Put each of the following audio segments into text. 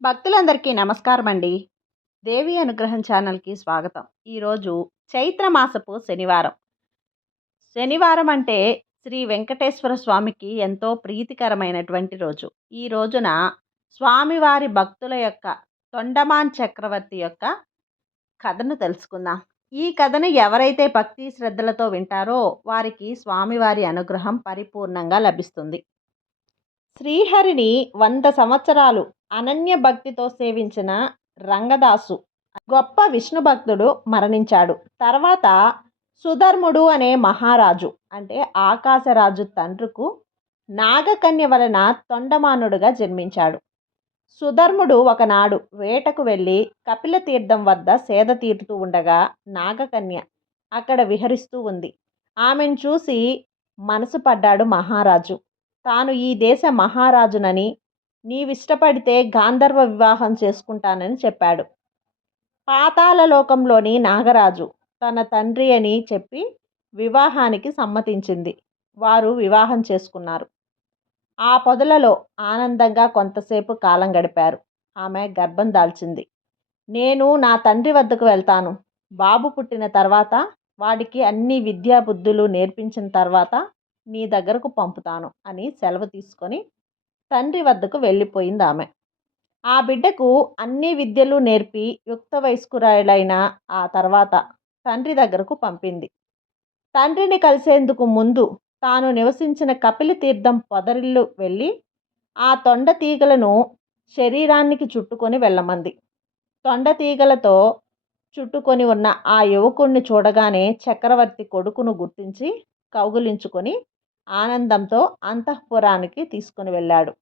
భక్తులందరికీ నమస్కారం అండి. దేవి అనుగ్రహం ఛానల్‌కి స్వాగతం. ఈరోజు చైత్ర మాసపు శనివారం. శనివారం అంటే శ్రీ వెంకటేశ్వర స్వామికి ఎంతో ప్రీతికరమైనటువంటి రోజు. ఈ రోజున స్వామివారి భక్తుల యొక్క తొండమాన్ చక్రవర్తి యొక్క కథను తెలుసుకుందాం. ఈ కథను ఎవరైతే భక్తి శ్రద్ధలతో వింటారో వారికి స్వామివారి అనుగ్రహం పరిపూర్ణంగా లభిస్తుంది. శ్రీహరిని 100 సంవత్సరాలు అనన్య భక్తితో సేవించిన రంగదాసు గొప్ప విష్ణు భక్తుడు మరణించాడు. తర్వాత సుధర్ముడు అనే మహారాజు అంటే ఆకాశరాజు తండ్రుకు నాగకన్య వలన తొండమానుడుగా జన్మించాడు. సుధర్ముడు ఒకనాడు వేటకు వెళ్ళి కపిల తీర్థం వద్ద సేద తీరుతూ ఉండగా నాగకన్య అక్కడ విహరిస్తూ ఉంది. ఆమెను చూసి మనసు పడ్డాడు మహారాజు. తాను ఈ దేశ మహారాజునని, నీవిష్టపడితే గాంధర్వ వివాహం చేసుకుంటానని చెప్పాడు. పాతాళ లోకంలోని నాగరాజు తన తండ్రి అని చెప్పి వివాహానికి సమ్మతించింది. వారు వివాహం చేసుకున్నారు. ఆ పొదలలో ఆనందంగా కొంతసేపు కాలం గడిపారు. ఆమె గర్భం దాల్చింది. నేను నా తండ్రి వద్దకు వెళ్తాను. బాబు పుట్టిన తర్వాత వాడికి అన్ని విద్యా బుద్ధులు నేర్పించిన తర్వాత నీ దగ్గరకు పంపుతాను అని సెలవు తీసుకొని తండ్రి వద్దకు వెళ్ళిపోయింది ఆమె. ఆ బిడ్డకు అన్ని విద్యలు నేర్పి యుక్త వయస్కురాలైన ఆ తర్వాత తండ్రి దగ్గరకు పంపింది. తండ్రిని కలిసేందుకు ముందు తాను నివసించిన కపిల తీర్థం పొదరిల్లు వెళ్ళి ఆ తొండ తీగలను శరీరానికి చుట్టుకొని వెళ్ళమంది. తొండ తీగలతో చుట్టుకొని ఉన్న ఆ యువకుణ్ణి చూడగానే చక్రవర్తి కొడుకును గుర్తించి కౌగిలించుకొని ఆనందంతో అంతఃపురానికి తీసుకుని వెళ్ళాడు.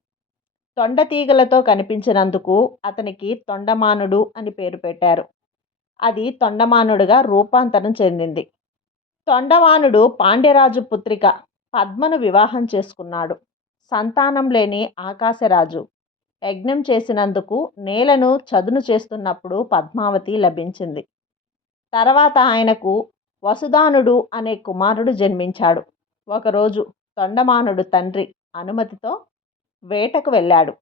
తొండ తీగలతో కనిపించినందుకు అతనికి తొండమానుడు అని పేరు పెట్టారు. అది తొండమానుడుగా రూపాంతరం చెందింది. తొండమానుడు పాండ్యరాజు పుత్రిక పద్మను వివాహం చేసుకున్నాడు. సంతానం లేని ఆకాశరాజు యజ్ఞం చేసినందుకు నేలను చదును చేస్తున్నప్పుడు పద్మావతి లభించింది. తర్వాత ఆయనకు వసుదానుడు అనే కుమారుడు జన్మించాడు. ఒకరోజు తొండమానుడు తండ్రి అనుమతితో వేటకు వెళ్ళాడు.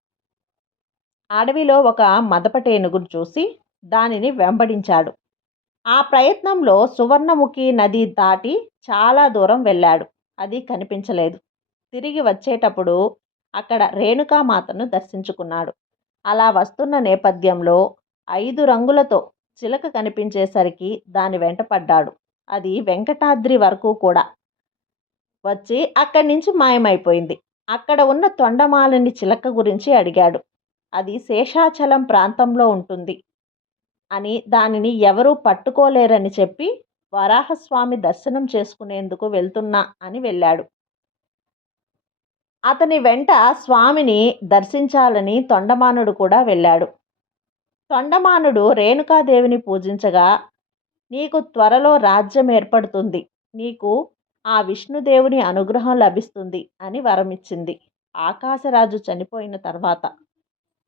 అడవిలో ఒక మదపటేనుగును చూసి దానిని వెంబడించాడు. ఆ ప్రయత్నంలో సువర్ణముఖి నది దాటి చాలా దూరం వెళ్ళాడు. అది కనిపించలేదు. తిరిగి వచ్చేటప్పుడు అక్కడ రేణుకామాతను దర్శించుకున్నాడు. అలా వస్తున్న నేపథ్యంలో 5 రంగులతో చిలక కనిపించేసరికి దాని వెంట పడ్డాడు. అది వెంకటాద్రి వరకు కూడా వచ్చి అక్కడి నుంచి మాయమైపోయింది. అక్కడ ఉన్న తొండమాలిని చిలక గురించి అడిగాడు. అది శేషాచలం ప్రాంతంలో ఉంటుంది అని, దానిని ఎవరూ పట్టుకోలేరని చెప్పి వరాహస్వామి దర్శనం చేసుకునేందుకు వెళ్తున్నా అని వెళ్ళాడు. అతని వెంట స్వామిని దర్శించాలని తొండమానుడు కూడా వెళ్ళాడు. తొండమానుడు రేణుకాదేవిని పూజించగా, నీకు త్వరలో రాజ్యం ఏర్పడుతుంది, నీకు ఆ విష్ణుదేవుని అనుగ్రహం లభిస్తుంది అని వరమిచ్చింది. ఆకాశరాజు చనిపోయిన తర్వాత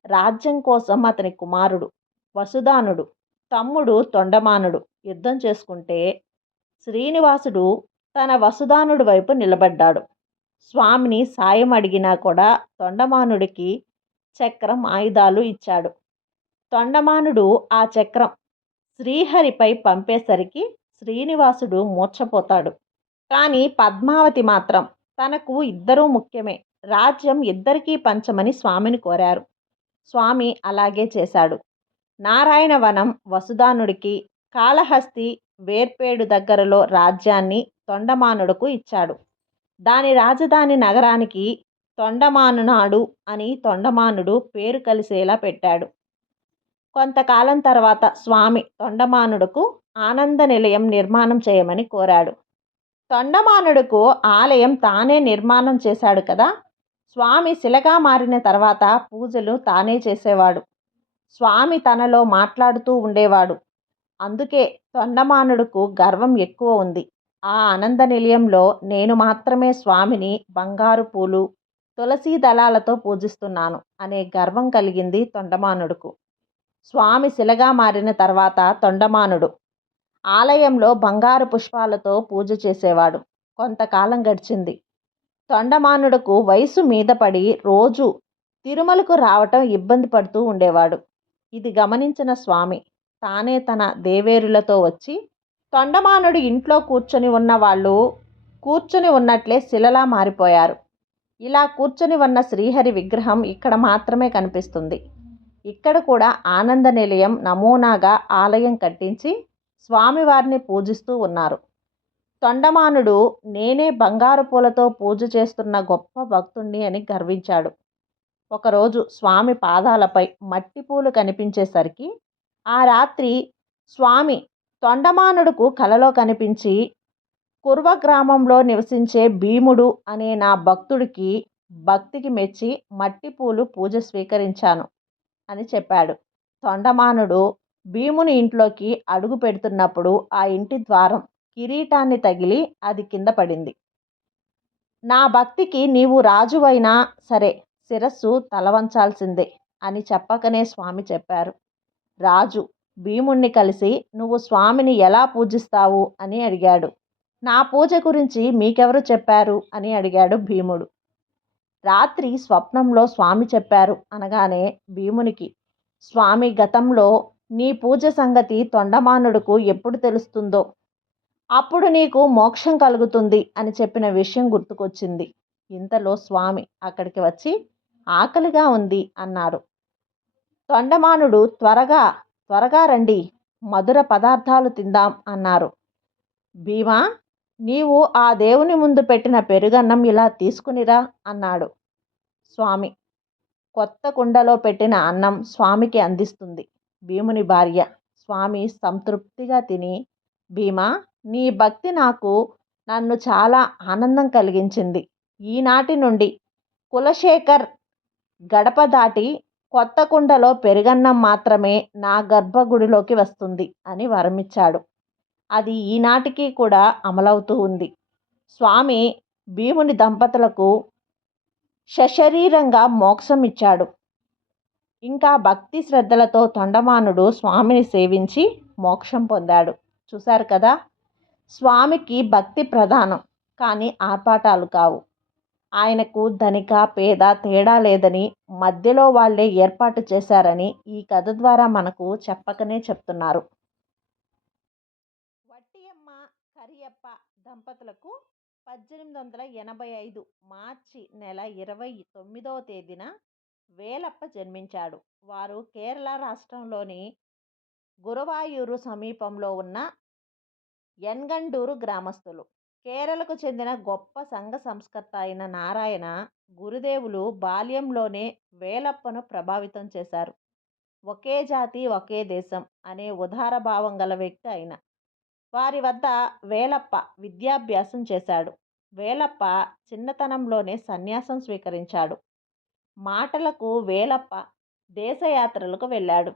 రాజ్యం కోసం అతని కుమారుడు వసుదానుడు, తమ్ముడు తొండమానుడు యుద్ధం చేసుకుంటే శ్రీనివాసుడు తన వసుదానుడి వైపు నిలబడ్డాడు. స్వామిని సాయం అడిగినా కూడా తొండమానుడికి చక్రం, ఆయుధాలు ఇచ్చాడు. తొండమానుడు ఆ చక్రం శ్రీహరిపై పంపేసరికి శ్రీనివాసుడు మూర్ఛపోతాడు. కానీ పద్మావతి మాత్రం తనకు ఇద్దరూ ముఖ్యమే, రాజ్యం ఇద్దరికీ పంచమని స్వామిని కోరారు. స్వామి అలాగే చేశాడు. నారాయణవనం వసుదానుడికి, కాళహస్తి వేర్పేడు దగ్గరలో రాజ్యాన్ని తొండమానుడుకు ఇచ్చాడు. దాని రాజధాని నగరానికి తొండమానునాడు అని తొండమానుడు పేరు కలిసేలా పెట్టాడు. కొంతకాలం తర్వాత స్వామి తొండమానుడుకు ఆనంద నిలయం నిర్మాణం చేయమని కోరాడు. తొండమానుడుకు ఆలయం తానే నిర్మాణం చేశాడు కదా. స్వామి శిలగా మారిన తర్వాత పూజలు తానే చేసేవాడు. స్వామి తనలో మాట్లాడుతూ ఉండేవాడు. అందుకే తొండమానుడుకు గర్వం ఎక్కువ ఉంది. ఆ ఆనంద నిలయంలో నేను మాత్రమే స్వామిని బంగారు పూలు, తులసీ దళాలతో పూజిస్తున్నాను అనే గర్వం కలిగింది తొండమానుడుకు. స్వామి శిలగా మారిన తర్వాత తొండమానుడు ఆలయంలో బంగారు పుష్పాలతో పూజ చేసేవాడు. కొంతకాలం గడిచింది. తొండమానుడుకు వయసు మీద పడి రోజు తిరుమలకు రావటం ఇబ్బంది పడుతూ ఉండేవాడు. ఇది గమనించిన స్వామి తానే తన దేవేరులతో వచ్చి తొండమానుడు ఇంట్లో కూర్చొని ఉన్న వాళ్ళు కూర్చొని ఉన్నట్లే శిలలా మారిపోయారు. ఇలా కూర్చొని ఉన్న శ్రీహరి విగ్రహం ఇక్కడ మాత్రమే కనిపిస్తుంది. ఇక్కడ కూడా ఆనంద నిలయం నమూనాగా ఆలయం కట్టించి స్వామివారిని పూజిస్తూ ఉన్నారు. తొండమానుడు నేనే బంగారు పూలతో పూజ చేస్తున్న గొప్ప భక్తుణ్ణి అని గర్వించాడు. ఒకరోజు స్వామి పాదాలపై మట్టి పూలు కనిపించేసరికి ఆ రాత్రి స్వామి తొండమానుడుకు కలలో కనిపించి, కుర్వ గ్రామంలో నివసించే భీముడు అనే నా భక్తుడికి భక్తికి మెచ్చి మట్టి పూలు పూజ స్వీకరించాను అని చెప్పాడు. తొండమానుడు భీముని ఇంట్లోకి అడుగు పెడుతున్నప్పుడు ఆ ఇంటి ద్వారం కిరీటాన్ని తగిలి అది కింద పడింది. నా భక్తికి నీవు రాజువైనా సరే శిరస్సు తలవంచాల్సిందే అని చెప్పకనే స్వామి చెప్పారు. రాజు భీముణ్ణి కలిసి నువ్వు స్వామిని ఎలా పూజిస్తావు అని అడిగాడు. నా పూజ గురించి మీకెవరు చెప్పారు అని అడిగాడు భీముడు. రాత్రి స్వప్నంలో స్వామి చెప్పారు అనగానే భీమునికి, స్వామి గతంలో నీ పూజ సంగతి తొండమానుడుకు ఎప్పుడు తెలుస్తుందో అప్పుడు నీకు మోక్షం కలుగుతుంది అని చెప్పిన విషయం గుర్తుకొచ్చింది. ఇంతలో స్వామి అక్కడికి వచ్చి ఆకలిగా ఉంది అన్నాడు. తొండమానుడు త్వరగా త్వరగా రండి, మధుర పదార్థాలు తిందాం అన్నారు. భీమా, నీవు ఆ దేవుని ముందు పెట్టిన పెరుగన్నం ఇలా తీసుకునిరా అన్నాడు. స్వామి కొత్త కుండలో పెట్టిన అన్నం స్వామికి అందిస్తుంది భీముని భార్య. స్వామి సంతృప్తిగా తిని, భీమా, నీ భక్తి నన్ను చాలా ఆనందం కలిగించింది. ఈనాటి నుండి కులశేఖర్ గడప దాటి కొత్త కుండలో పెరుగన్నం మాత్రమే నా గర్భగుడిలోకి వస్తుంది అని వరమిచ్చాడు. అది ఈనాటికి కూడా అమలవుతూ ఉంది. స్వామి భీముని దంపతులకు సశరీరంగా మోక్షం ఇచ్చాడు. ఇంకా భక్తి శ్రద్ధలతో తొండమానుడు స్వామిని సేవించి మోక్షం పొందాడు. చూశారు కదా, స్వామికి భక్తి ప్రధానం, కానీ ఆర్భాటాలు కావు. ఆయనకు ధనిక పేద తేడా లేదని మధ్యలో వాళ్ళే ఏర్పాటు చేశారని ఈ కథ ద్వారా మనకు చెప్పకనే చెప్తున్నారు. వట్టియమ్మ కరియప్ప దంపతులకు 1885 మార్చి నెల 29వ తేదీన వేలప్ప జన్మించాడు. వారు కేరళ రాష్ట్రంలోని గురువాయూరు సమీపంలో ఉన్న యన్గండూరు గ్రామస్తులు. కేరళకు చెందిన గొప్ప సంఘ సంస్కర్త అయిన నారాయణ గురుదేవులు బాల్యంలోనే వేలప్పను ప్రభావితం చేశారు. ఒకే జాతి ఒకే దేశం అనే ఉదార భావం గల వ్యక్తి అయిన వారి వద్ద వేలప్ప విద్యాభ్యాసం చేశాడు. వేలప్ప చిన్నతనంలోనే సన్యాసం స్వీకరించాడు. మాటలకు వేలప్ప దేశయాత్రలకు వెళ్ళాడు.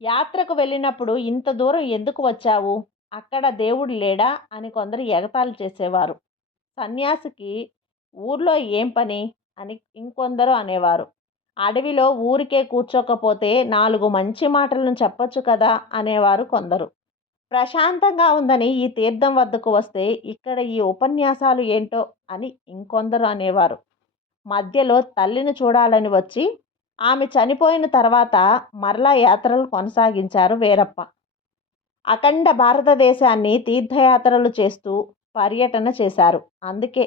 యాత్రకు వెళ్ళినప్పుడు ఇంత దూరం ఎందుకు వచ్చావు, అక్కడ దేవుడు లేడా అని కొందరు ఎగతాళి చేసేవారు. సన్యాసికి ఊర్లో ఏం పని అని ఇంకొందరు అనేవారు. అడవిలో ఊరికే కూర్చోకపోతే 4 మంచి మాటలను చెప్పొచ్చు కదా అనేవారు కొందరు. ప్రశాంతంగా ఉందని ఈ తీర్థం వద్దకు వస్తే ఇక్కడ ఈ ఉపన్యాసాలు ఏంటో అని ఇంకొందరు అనేవారు. మధ్యలో తల్లిని చూడాలని వచ్చి ఆమె చనిపోయిన తర్వాత మరలా యాత్రలు కొనసాగించారు వీరప్ప. అఖండ భారతదేశాన్ని తీర్థయాత్రలు చేస్తూ పర్యటన చేశారు. అందుకే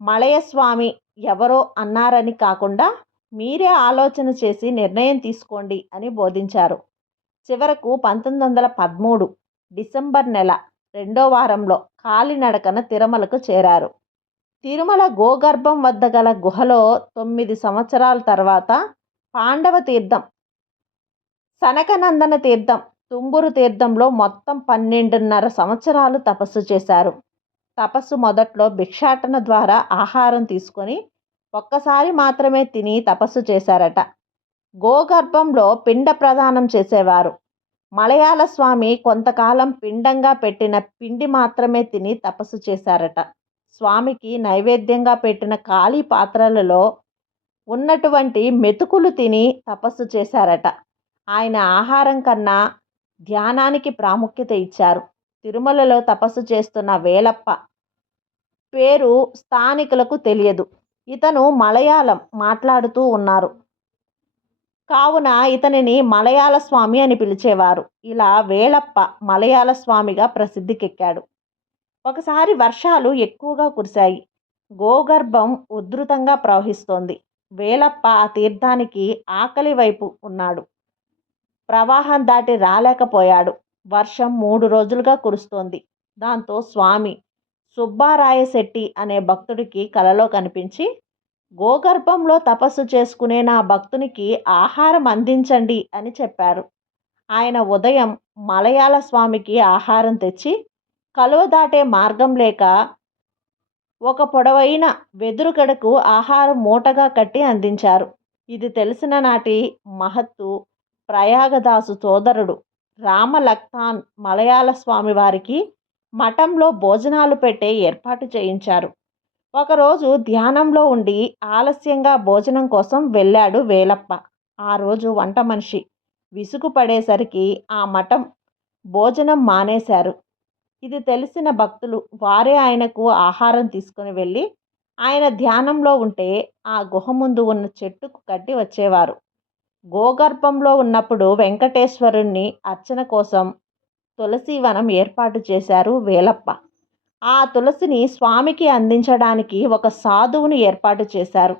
మలయస్వామి ఎవరో అన్నారని కాకుండా మీరే ఆలోచన చేసి నిర్ణయం తీసుకోండి అని బోధించారు. చివరకు 1913 డిసెంబర్ నెల 2వ వారంలో కాలినడకన తిరుమలకు చేరారు. తిరుమల గోగర్భం వద్ద గల గుహలో 9 సంవత్సరాల తర్వాత పాండవ తీర్థం, సనకనందన తీర్థం, తుంబురు తీర్థంలో మొత్తం 12.5 సంవత్సరాలు తపస్సు చేశారు. తపస్సు మొదట్లో భిక్షాటన ద్వారా ఆహారం తీసుకొని ఒక్కసారి మాత్రమే తిని తపస్సు చేశారట. గోగర్భంలో పిండ ప్రదానం చేసేవారు. మలయాళ స్వామి కొంతకాలం పిండంగా పెట్టిన పిండి మాత్రమే తిని తపస్సు చేశారట. స్వామికి నైవేద్యంగా పెట్టిన ఖాళీ పాత్రలలో ఉన్నటువంటి మెతుకులు తిని తపస్సు చేశారట. ఆయన ఆహారం కన్నా ధ్యానానికి ప్రాముఖ్యత ఇచ్చారు. తిరుమలలో తపస్సు చేస్తున్న వేలప్ప పేరు స్థానికులకు తెలియదు. ఇతను మలయాళం మాట్లాడుతూ ఉన్నారు కావున ఇతనిని మలయాళ స్వామి అని పిలిచేవారు. ఇలా వేలప్ప మలయాళ స్వామిగా ప్రసిద్ధికెక్కాడు. ఒకసారి వర్షాలు ఎక్కువగా కురిశాయి. గోగర్భం ఉధృతంగా ప్రవహిస్తోంది. వేలప్ప ఆ తీర్థానికి ఆకలి వైపు ఉన్నాడు. ప్రవాహం దాటి రాలేకపోయాడు. వర్షం 3 రోజులుగా కురుస్తోంది. దాంతో స్వామి సుబ్బారాయశెట్టి అనే భక్తుడికి కలలో కనిపించి, గోగర్భంలో తపస్సు చేసుకునే నా భక్తునికి ఆహారం అందించండి అని చెప్పారు. ఆయన ఉదయం మలయాళ స్వామికి ఆహారం తెచ్చి కలువ దాటే మార్గం లేక ఒక పొడవైన వెదురుగడకు ఆహారం మూటగా కట్టి అందించారు. ఇది తెలిసిన నాటి మహత్తు ప్రయాగదాసు సోదరుడు రామలక్తాన్ మలయాళ స్వామి వారికి మఠంలో భోజనాలు పెట్టే ఏర్పాటు చేయించారు. ఒకరోజు ధ్యానంలో ఉండి ఆలస్యంగా భోజనం కోసం వెళ్ళాడు వేలప్ప. ఆ రోజు వంట మనిషి విసుగు పడేసరికి ఆ మఠం భోజనం మానేశారు. ఇది తెలిసిన భక్తులు వారే ఆయనకు ఆహారం తీసుకుని వెళ్ళి ఆయన ధ్యానంలో ఉంటే ఆ గుహ ముందు ఉన్న చెట్టుకు కట్టి వచ్చేవారు. గోగర్భంలో ఉన్నప్పుడు వెంకటేశ్వరుణ్ణి అర్చన కోసం తులసి వనం ఏర్పాటు చేశారు వేలప్ప. ఆ తులసిని స్వామికి అందించడానికి ఒక సాధువును ఏర్పాటు చేశారు.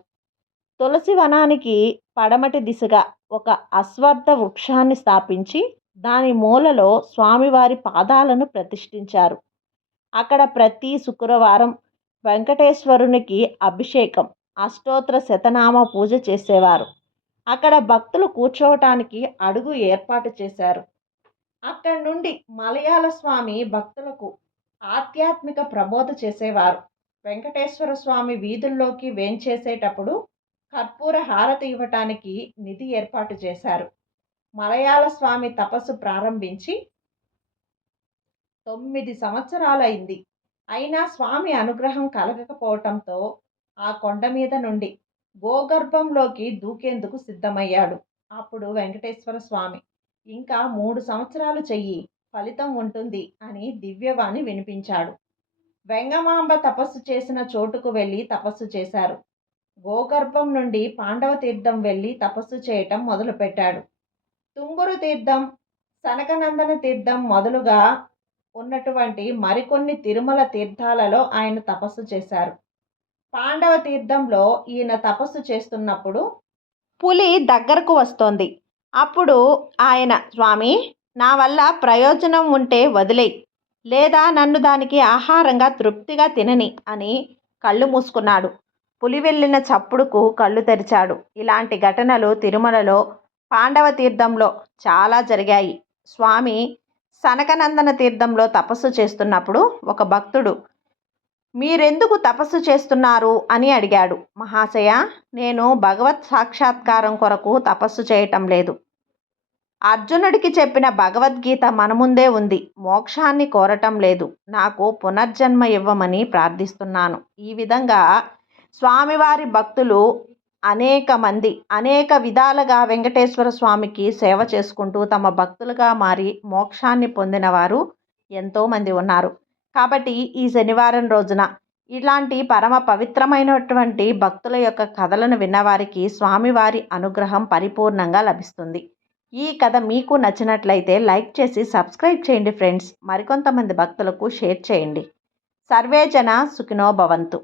తులసి వనానికి పడమటి దిశగా ఒక అశ్వత్థ వృక్షాన్ని స్థాపించి దాని మూలలో స్వామివారి పాదాలను ప్రతిష్ఠించారు. అక్కడ ప్రతి శుక్రవారం వెంకటేశ్వరునికి అభిషేకం, అష్టోత్తర శతనామ పూజ చేసేవారు. అక్కడ భక్తులు కూర్చోవటానికి అడుగు ఏర్పాటు చేశారు. అక్కడి నుండి మలయాళ స్వామి భక్తులకు ఆధ్యాత్మిక ప్రబోధ చేసేవారు. వెంకటేశ్వర స్వామి వీధుల్లోకి వేంచేసేటప్పుడు కర్పూర హారతి ఇవ్వటానికి నిధి ఏర్పాటు చేశారు. మలయాళ స్వామి తపస్సు ప్రారంభించి 9 సంవత్సరాలైంది. అయినా స్వామి అనుగ్రహం కలగకపోవటంతో ఆ కొండ మీద నుండి గోగర్భంలోకి దూకేందుకు సిద్ధమయ్యాడు. అప్పుడు వెంకటేశ్వర స్వామి, ఇంకా 3 సంవత్సరాలు చెయ్యి, ఫలితం ఉంటుంది అని దివ్యవాణి వినిపించాడు. వెంగమాంబ తపస్సు చేసిన చోటుకు వెళ్ళి తపస్సు చేశారు. గోగర్భం నుండి పాండవ తీర్థం వెళ్ళి తపస్సు చేయటం మొదలుపెట్టాడు. తుంగురు తీర్థం, సనకనందన తీర్థం మొదలుగా ఉన్నటువంటి మరికొన్ని తిరుమల తీర్థాలలో ఆయన తపస్సు చేశారు. పాండవ తీర్థంలో ఈయన తపస్సు చేస్తున్నప్పుడు పులి దగ్గరకు వస్తోంది. అప్పుడు ఆయన, స్వామి, నా వల్ల ప్రయోజనం ఉంటే వదిలేయి, లేదా నన్ను దానికి ఆహారంగా తృప్తిగా తినని అని కళ్ళు మూసుకున్నాడు. పులి వెళ్ళిన చప్పుడుకు కళ్ళు తెరిచాడు. ఇలాంటి ఘటనలు తిరుమలలో పాండవ తీర్థంలో చాలా జరిగాయి. స్వామి సనకనందన తీర్థంలో తపస్సు చేస్తున్నప్పుడు ఒక భక్తుడు, మీరెందుకు తపస్సు చేస్తున్నారు అని అడిగాడు. మహాశయ, నేను భగవత్ సాక్షాత్కారం కొరకు తపస్సు చేయటం లేదు. అర్జునుడికి చెప్పిన భగవద్గీత మన ముందే ఉంది. మోక్షాన్ని కోరటం లేదు. నాకు పునర్జన్మ ఇవ్వమని ప్రార్థిస్తున్నాను. ఈ విధంగా స్వామివారి భక్తులు అనేక మంది అనేక విధాలుగా వెంకటేశ్వర స్వామికి సేవ చేసుకుంటూ తమ భక్తులుగా మారి మోక్షాన్ని పొందిన వారు ఎంతోమంది ఉన్నారు. కాబట్టి ఈ శనివారం రోజున ఇలాంటి పరమ పవిత్రమైనటువంటి భక్తుల యొక్క కథలను విన్నవారికి స్వామివారి అనుగ్రహం పరిపూర్ణంగా లభిస్తుంది. ఈ కథ మీకు నచ్చినట్లయితే లైక్ చేసి సబ్స్క్రైబ్ చేయండి ఫ్రెండ్స్. మరికొంతమంది భక్తులకు షేర్ చేయండి. సర్వే జన సుఖినో భవంతు.